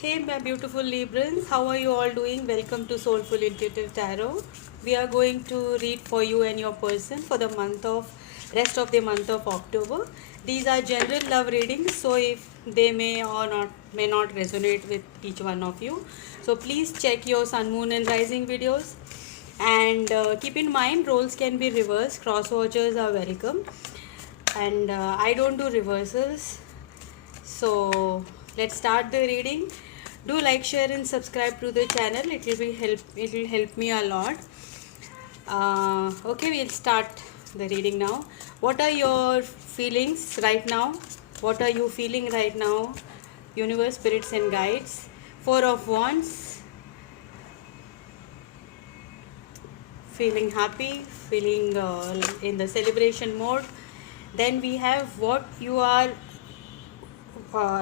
Hey, my beautiful Librans, how are you all doing? Welcome to Soulful Intuitive Tarot. We are going to read for you and your person for the rest of the month of October. These are general love readings, so if they may not resonate with each one of you, so please check your Sun, Moon, and Rising videos. And keep in mind, roles can be reversed. Cross watchers are welcome, and I don't do reversals. So let's start the reading. Do like, share, and subscribe to the channel. It will help me a lot. Okay, we'll start the reading now. What are your feelings right now? What are you feeling right now? Universe, spirits, and guides. Four of Wands. Feeling happy, feeling in the celebration mode. Then we have what you are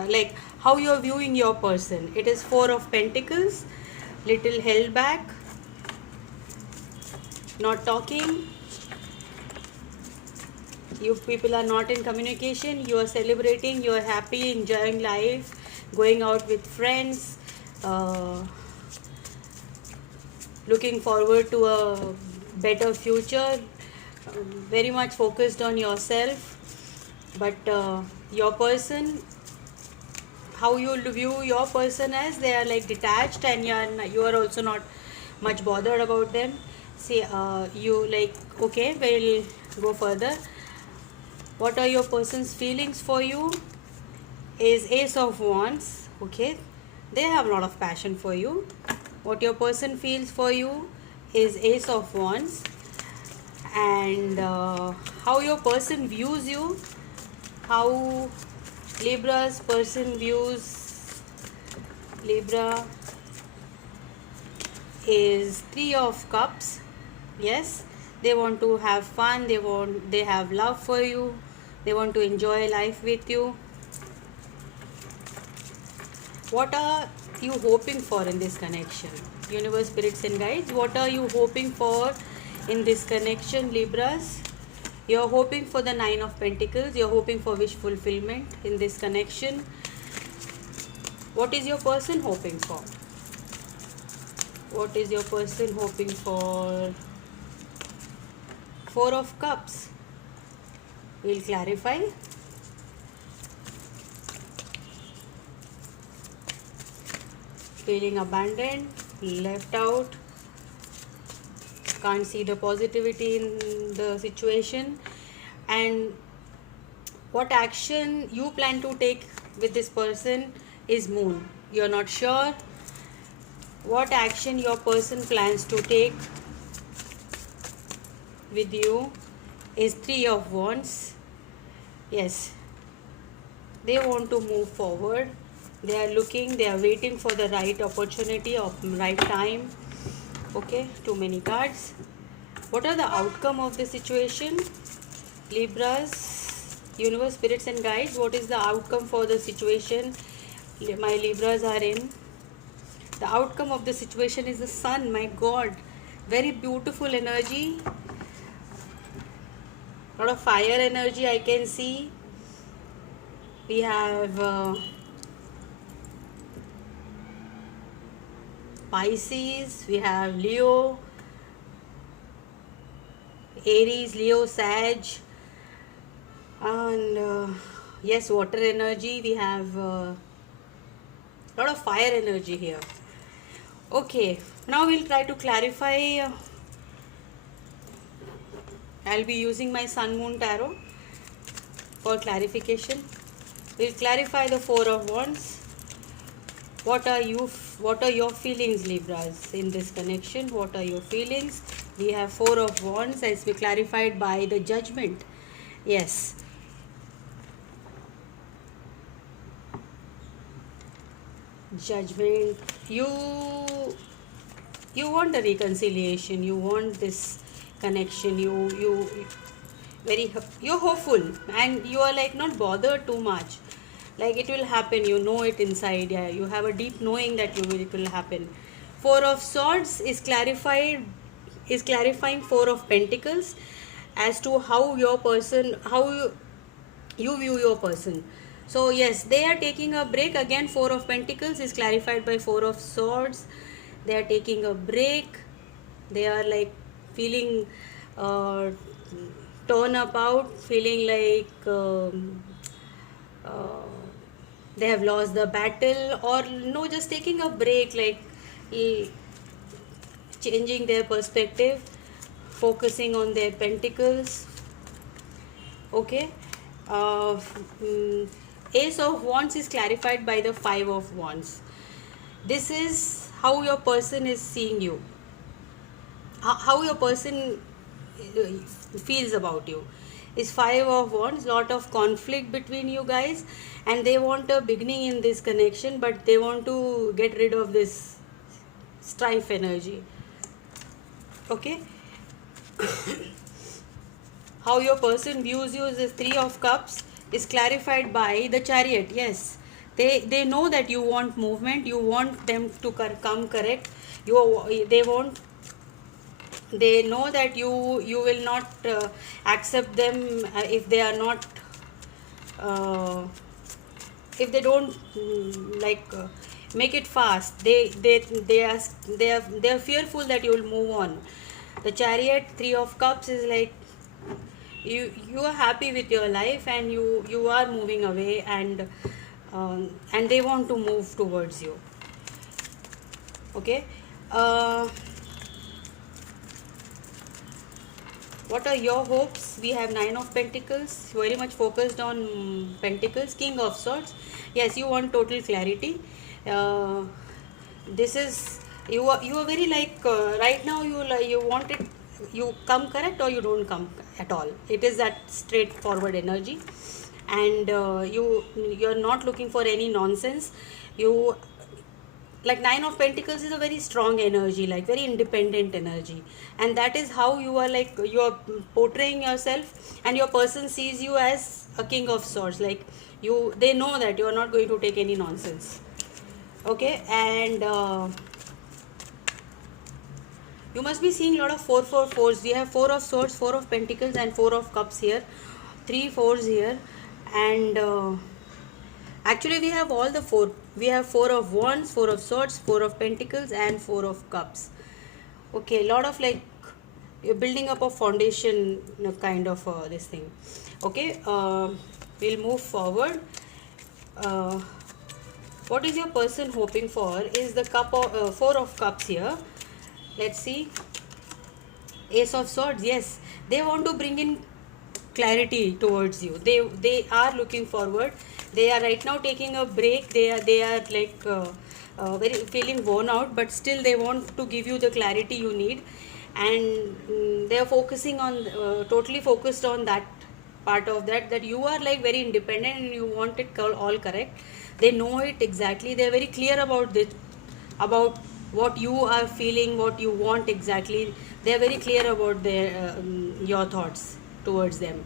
like how you're viewing your person. It is Four of Pentacles, little held back, not talking. You people are not in communication. You are celebrating, you are happy, enjoying life, going out with friends, looking forward to a better future, very much focused on yourself. But your person, how you view your person as, they are like detached, and you are also not much bothered about them. See, you like, okay, we'll go further. What are your person's feelings for you? Is Ace of Wands. Okay, they have a lot of passion for you. What your person feels for you is Ace of Wands. And how your person views you, how Libra's person views Libra is Three of Cups. Yes, they want to have fun, they have love for you, they want to enjoy life with you. What are you hoping for in this connection? Universe, spirits, and guides, what are you hoping for in this connection, Libras? You're hoping for the Nine of Pentacles. You're hoping for wish fulfillment in this connection. What is your person hoping for? What is your person hoping for? Four of Cups. We'll clarify. Feeling abandoned, left out, can't see the positivity in the situation. And what action you plan to take with this person is Moon. You're not sure what action your person plans to take with you is Three of Wands. Yes, they want to move forward. They are looking, they are waiting for the right opportunity or right time. Okay, too many cards. What are the outcome of the situation? Libras, universe, spirits, and guides, what is the outcome for the situation my Libras are in? The outcome of the situation is the Sun. My God, very beautiful energy. A lot of fire energy I can see. We have Pisces, we have Leo, Aries, Leo, Sag, and yes, water energy. We have a lot of fire energy here. Okay, now we'll try to clarify. I'll be using my Sun Moon Tarot for clarification. We'll clarify the Four of Wands. What are your feelings, Libras, in this connection? What are your feelings? We have Four of Wands as we clarified by the Judgment. Yes. Judgment. You want a reconciliation. You want this connection. You're hopeful, and you are like not bothered too much. Like it will happen, you know it inside. Yeah, you have a deep knowing that it will happen. Four of Swords is clarifying Four of Pentacles as to how your person, how you view your person. So yes, they are taking a break. Again, Four of Pentacles is clarified by Four of Swords. They are taking a break. They are like feeling uh, torn about, feeling like uh, they have lost the battle, or no, just taking a break, like eh, changing their perspective, focusing on their pentacles. Okay. uh, mm, Ace of Wands is clarified by the Five of Wands. This is how your person is seeing you, how your person feels about you. Is Five of Wands, lot of conflict between you guys, and they want a beginning in this connection, but they want to get rid of this strife energy. Okay. How your person views you is the Three of Cups is clarified by the Chariot. Yes, they know that you want movement, you want them to come correct. They want, they know that you will not accept them if they are not if they don't make it fast. They are fearful that you will move on. The Chariot, Three of Cups is like you are happy with your life, and you are moving away, and they want to move towards you. Okay. uh, what are your hopes? We have Nine of Pentacles, very much focused on Pentacles. King of Swords, yes, you want total clarity. This is, you are very like right now you want it, you come correct or you don't come at all. It is that straightforward energy, and you're not looking for any nonsense. You, like, Nine of Pentacles is a very strong energy, like very independent energy, and that is how you are, like, you are portraying yourself, and your person sees you as a King of Swords. Like, they know that you are not going to take any nonsense. Okay. And you must be seeing a lot of 4 4 4s. We have Four of Swords, Four of Pentacles, and Four of Cups here. 3 4s here. And actually, we have all the four. We have Four of Wands, Four of Swords, Four of Pentacles, and Four of Cups. Okay, a lot of, like, you're building up a foundation, kind of this thing. Okay, we'll move forward. Uh, what is your person hoping for? Is the Four of Cups here. Let's see. Ace of Swords, yes, they want to bring in clarity towards you. They are looking forward. They are right now taking a break. They are like very feeling worn out, but still they want to give you the clarity you need, and they are focusing on totally focused on that part of that you are like very independent and you want it all correct. They know it exactly. They are very clear about this, about what you are feeling, what you want exactly. They are very clear about your thoughts towards them.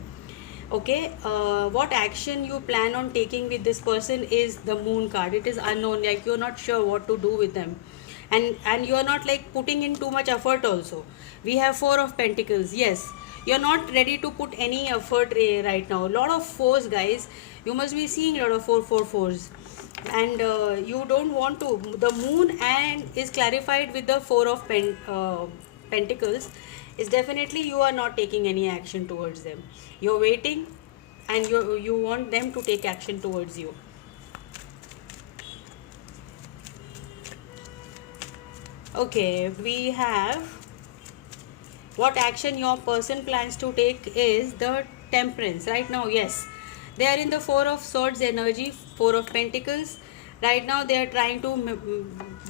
Okay. What action you plan on taking with this person is the Moon card. It is unknown, like you're not sure what to do with them, and you're not like putting in too much effort also. We have Four of Pentacles, yes, you're not ready to put any effort right now. A lot of fours, guys. You must be seeing a lot of 4 4 4s, and you don't want to. The Moon and is clarified with the Four of Pentacles. Is definitely you are not taking any action towards them. You're waiting, and you want them to take action towards you. Okay, we have what action your person plans to take is the Temperance right now. Yes, they are in the Four of Swords energy, Four of Pentacles. Right now they are trying to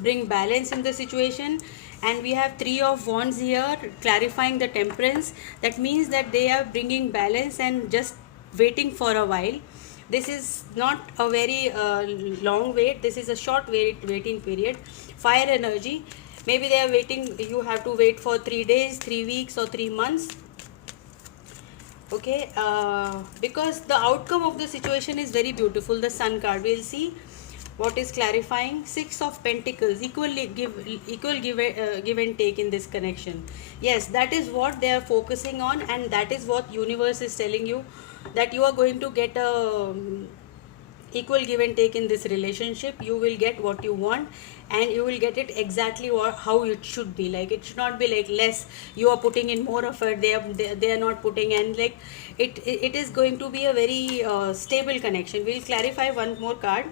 bring balance in the situation, and we have Three of Wands here clarifying the Temperance. That means that they are bringing balance and just waiting for a while. This is not a very long wait. This is a short waiting period. Fire energy, maybe they are waiting. You have to wait for 3 days, 3 weeks, or 3 months. Okay. Because the outcome of the situation is very beautiful. The Sun card, we'll see what is clarifying. Six of Pentacles, equal give and take in this connection. Yes, that is what they are focusing on, and that is what universe is telling you, that you are going to get a equal give and take in this relationship. You will get what you want, and you will get it exactly how it should be. Like, it should not be like less, you are putting in more effort, they are not putting, and like it is going to be a very stable connection. We'll clarify one more card.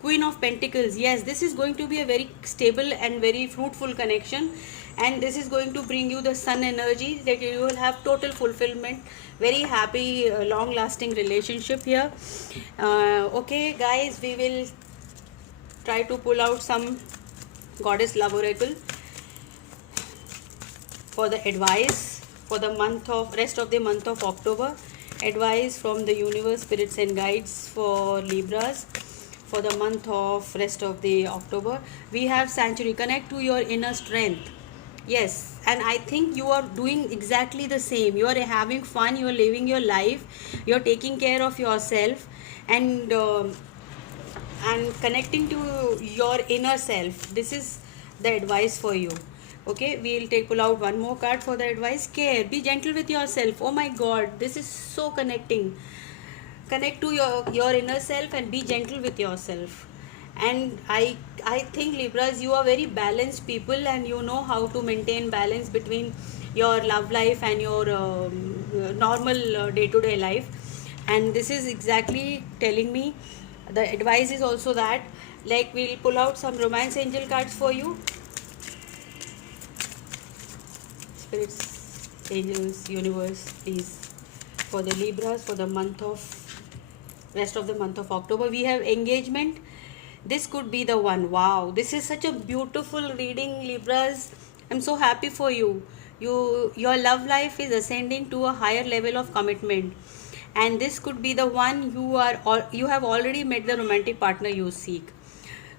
Queen of Pentacles. Yes, this is going to be a very stable and very fruitful connection, and this is going to bring you the sun energy, that you will have total fulfillment, very happy, long lasting relationship here. Okay guys, we will try to pull out some Goddess Love Oracle for the advice for the rest of the month of October. Advice from the universe, spirits and guides for Libras for the month of rest of the October. We have Sanctuary. Connect to your inner strength. Yes, and I think you are doing exactly the same. You are having fun, you are living your life, you are taking care of yourself, and connecting to your inner self. This is the advice for you. Okay, we'll pull out one more card for the advice. Care, be gentle with yourself. Oh my god, this is so connecting. Connect to your inner self and be gentle with yourself. And I think Libras, you are very balanced people, and you know how to maintain balance between your love life and your normal day-to-day life. And this is exactly telling me, the advice is also that, like, we'll pull out some romance angel cards for you. Spirits, angels, universe, please, for the Libras for the rest of the month of October. We have engagement. This could be the one. Wow, this is such a beautiful reading, Libras. I'm so happy for you. Your love life is ascending to a higher level of commitment, and this could be the one. You have already met the romantic partner you seek.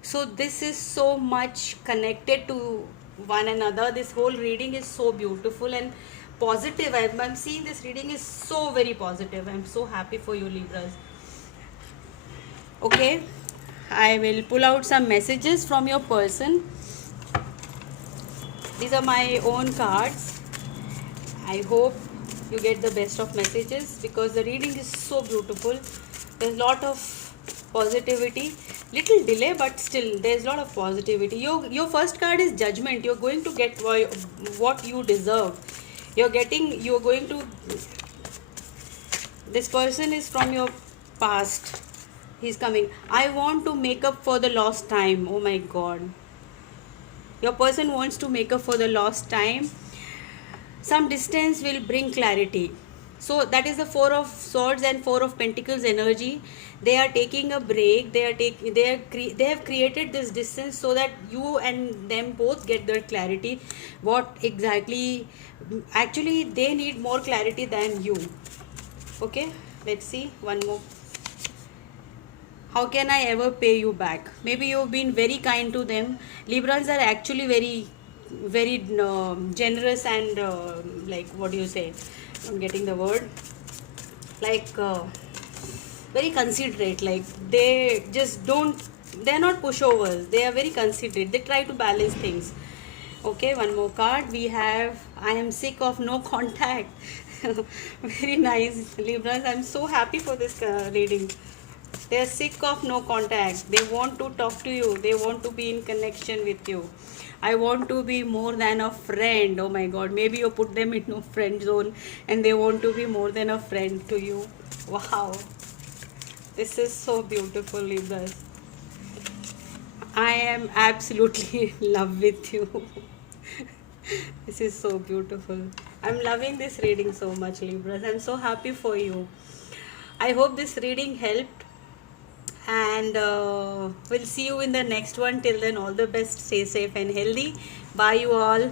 So this is so much connected to one another. This whole reading is so beautiful and positive. I'm seeing this reading is so very positive. I'm so happy for you, Libras. Okay, I will pull out some messages from your person. These are my own cards. I hope you get the best of messages, because the reading is so beautiful. There's a lot of positivity, little delay, but still there's a lot of positivity. Your first card is Judgment. You're going to get what you deserve. You're going to, this person is from your past. He's coming. I want to make up for the lost time. Oh my god, your person wants to make up for the lost time. Some distance will bring clarity. So that is the Four of Swords and Four of Pentacles energy. They are taking a break. They have created this distance so that you and them both get their clarity. What exactly, actually they need more clarity than you. Okay, let's see one more. How can I ever pay you back? Maybe you've been very kind to them. Librans are actually very generous and like, what do you say? I'm getting the word. Like very considerate. Like, they just don't. They're not pushovers. They are very considerate. They try to balance things. Okay, one more card. We have, I am sick of no contact. Very nice, Libras. I'm so happy for this reading. They are sick of no contact. They want to talk to you. They want to be in connection with you. I want to be more than a friend. Oh my god, maybe you put them in no friend zone and they want to be more than a friend to you. Wow, this is so beautiful, Libras. I am absolutely in love with you. This is so beautiful. I'm loving this reading so much, Libras. I'm so happy for you. I hope this reading helped, and we'll see you in the next one. Till then, all the best. Stay safe and healthy. Bye you all.